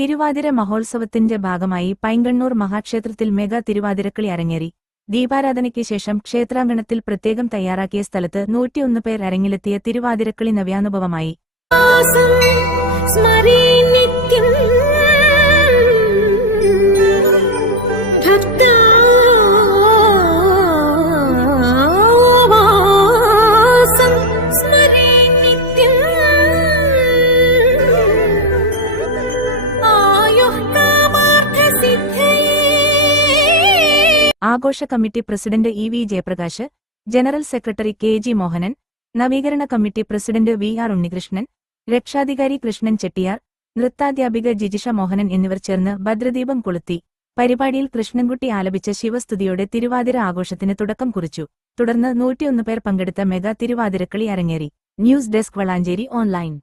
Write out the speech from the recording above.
തിരുവാതിര മഹോത്സവത്തിന്റെ ഭാഗമായി പൈങ്കണ്ണൂർ മഹാക്ഷേത്രത്തിൽ മെഗാ തിരുവാതിരക്കളി അരങ്ങേറി. ദീപാരാധനയ്ക്ക് ശേഷം ക്ഷേത്രാങ്കണത്തിൽ പ്രത്യേകം തയ്യാറാക്കിയ സ്ഥലത്ത് 101 പേർ അരങ്ങിലെത്തിയ തിരുവാതിരക്കളി നവ്യാനുഭവമായി. ആഘോഷ committee president E. V. Jayaprakash, general secretary K. G. Mohanan, നവീകരണ കമ്മിറ്റി പ്രസിഡന്റ് വി. ആർ. ഉണ്ണികൃഷ്ണൻ, രക്ഷാധികാരി കൃഷ്ണൻ ചെട്ടിയാർ, നൃത്താധ്യാപിക ജിജിഷ മോഹനൻ എന്നിവർ ചേർന്ന് ഭദ്രദീപം കൊളുത്തി. പരിപാടിയിൽ കൃഷ്ണൻകുട്ടി ആലപിച്ച ശിവസ്തുതിയോടെ തിരുവാതിര ആഘോഷത്തിന് തുടക്കം കുറിച്ചു. തുടർന്ന് 101 പേർ പങ്കെടുത്ത മെഗാ തിരുവാതിരക്കളി അരങ്ങേറി. News desk Valanchery online.